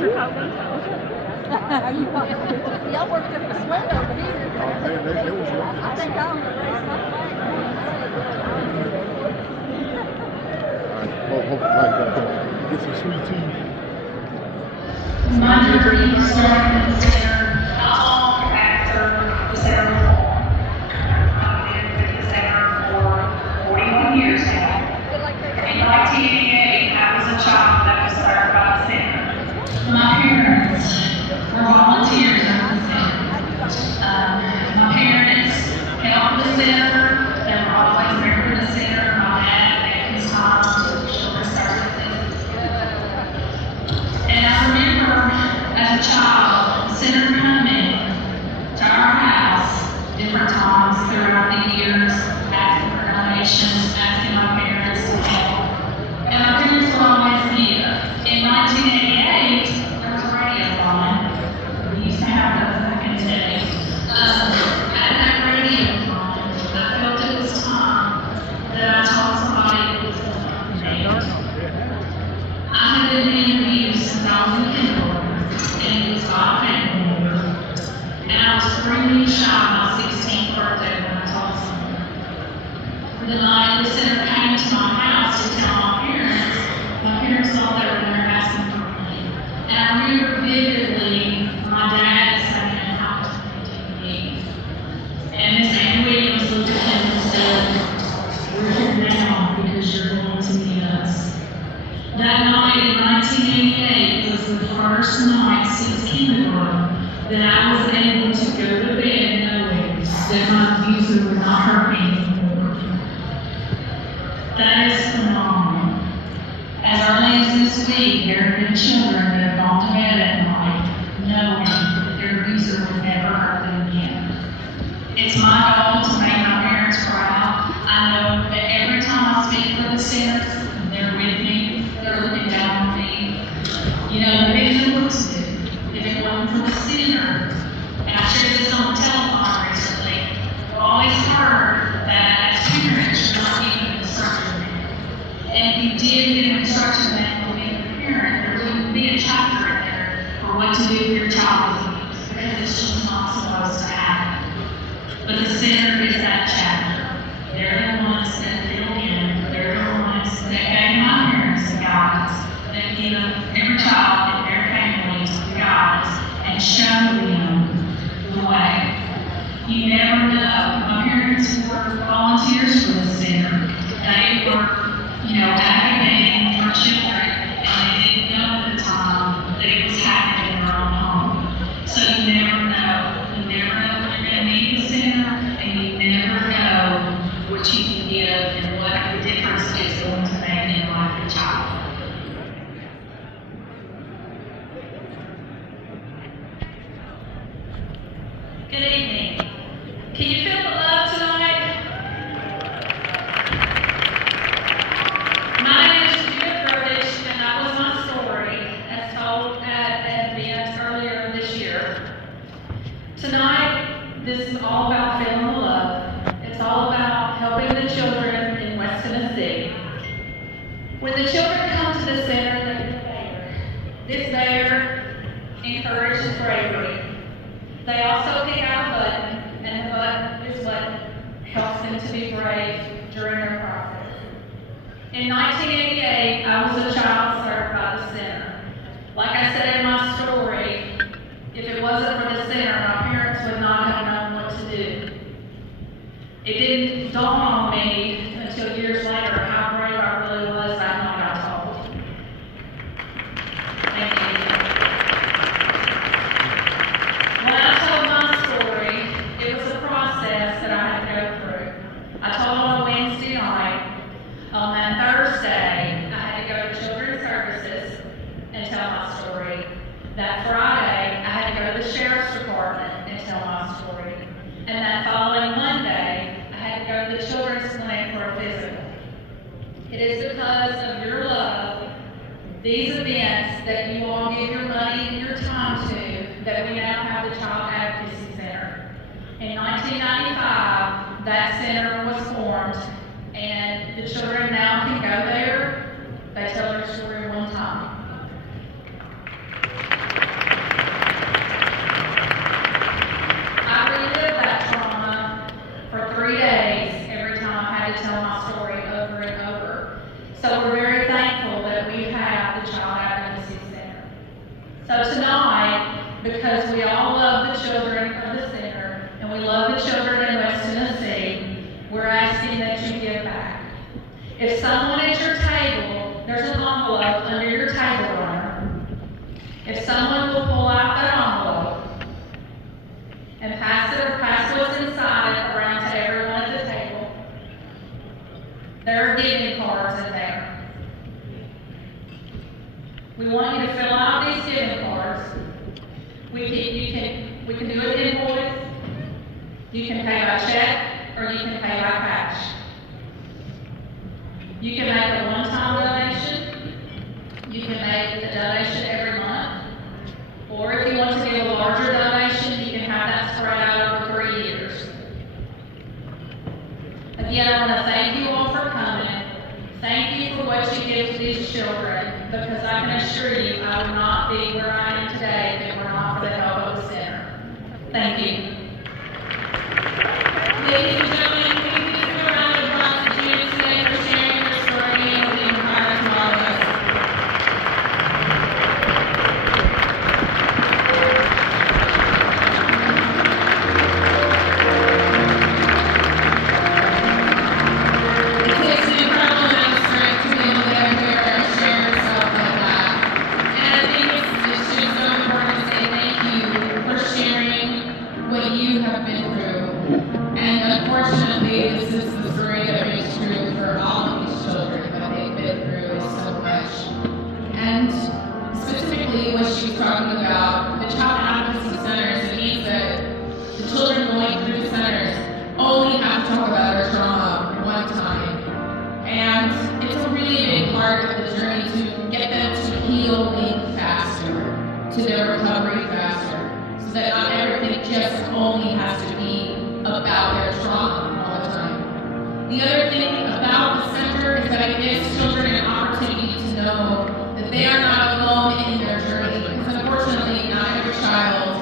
Mr. Hogan. Y'all worked at the Suede over here. I think I'm the race my flag. Get some sweet tea. My journey started at the center not long after the center was born. I've been with the center for 41 years now. In 1988, I was a child that was served by the center. My parents were volunteers at the center. My parents helped the center. They were always there for the center. My dad gave his time to children's services. And I remember as a child, the center coming to our house different times throughout the years, asking for donations, asking my parents to help. And my parents would always give. In 1988, there was a radio on. We used to have those back in the day. At that radio on, I felt it was time that I told somebody it was going to be. I had been being abused since I was in kindergarten, and it was by a family member. And I was 3 weeks shy of my 16th birthday when I told someone. The night the center came to my house to tell my parents thought they were there asking for money. And I remember vividly my dad saying, "How much money do you need?" And Miss Ann Williams looked at him and said, "We're here now because you're going to need us." That night in 1988 was the first night since kindergarten that I was able to go to bed knowing that my abuser would not hurt me anymore. That is phenomenal. As early as this week, there have been children that have gone to bed at night knowing that their abuser would never hurt them again. It's my goal to make my parents proud. I know that every time I speak for the center, they're with me. They're looking down on me. You know, they didn't know what to do. If it wasn't for the center, and I shared this on the telephone recently, I've always heard that as parents, you're not given an instruction manual. And if you did get an instruction manual being a parent, there wouldn't be a chapter in there for what to do if your child is abused, because it's just not supposed to happen. But the center is that chapter. They're the ones that fill in. They're the ones that gave my parents the guidance, that give every child and their families the guidance and show them the way. You never know. My parents were volunteers for the center. They were, advocating for children, and they didn't know at the time that it was happening in their own home. So you never know. You never know when you're going to need the center, and you never know what you can give and what the difference it's going to make in the life of a child. Good evening. Can you feel the love tonight? My name is Suede, and that was my story as told at an event earlier this year. Tonight, this is all about feeling the love. It's all about helping the children in West Tennessee. When the children come to the center, this bear encourages bravery. They also pick out a button, and the button is what helps them to be brave during their process. In 1988, I was a child served by the center. Like I said in my story, if it wasn't for the center, my parents would not have known what to do. It didn't dawn on me until years later how brave I really was that night I told. Thank you. When I told my story, it was a process that I had to go through. I told on a Wednesday night. On that Thursday, I had to go to children's services and tell my story. That Friday, I had to go to the sheriff's department and tell my story. And that following Monday, I had to go to the children's clinic for a physical. It is because of your love, these events that you all give your money and your time to, that we now have the Child Advocacy Center. In 1995, that center was formed, and the children now can go there. They tell their story one time. So tonight, because we all love the children of the center, and we love the children in West Tennessee, we're asking that you give back. If someone at your table, there's an envelope under your table runner. If someone will pull out that envelope and pass it or pass what's inside it around to everyone at the table, there are giving cards in there. We want you to fill out these giving cards. We can do an invoice. You can pay by check or you can pay by cash. You can make a one-time donation. You can make a donation every month. Or if you want to give a larger donation, you can have that spread out over 3 years. Again, I want to thank you all for coming. Thank you for what you give to these children, because I can assure you I would not be where I am today if it were not for the help of the center. Thank you. Ladies and gentlemen, can you give a round of applause to Judith today for sharing her story and being kind to all of us. It takes an incredible amount of strength to be able to get up here and share yourself like that. And I think it's just so important to say thank you for sharing what you have been through. And unfortunately, this is the story that rings true for all of these children. What they've been through is so much. And specifically, what she was talking about, the child advocacy centers, it means that the children going through the centers only have to talk about their trauma one time. And it's a really big part of the journey to get them to healing faster, to their recovery faster, so that not everything just only has to be about their trauma all the time. The other thing about the center is that it gives children an opportunity to know that they are not alone in their journey, because unfortunately not every child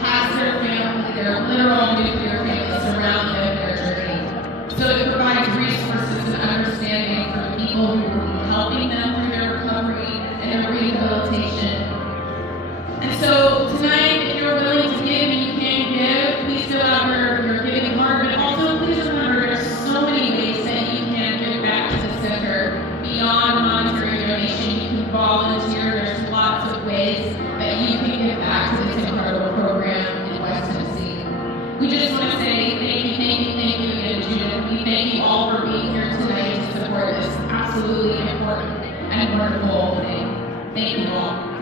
has their family, their literal nuclear family surround them in their journey. So it provides resources and understanding for people who will be helping them through their recovery and their rehabilitation. And so tonight, if you're willing to give and you can give, please fill out your giving card, but also please remember there's so many ways that you can give back to the center beyond monetary donation. You can volunteer. There's lots of ways that you can give back to this incredible program in West Tennessee. We just want to say thank you again, Judith. We thank you all for being here tonight to support this absolutely important and wonderful thing. Thank you all.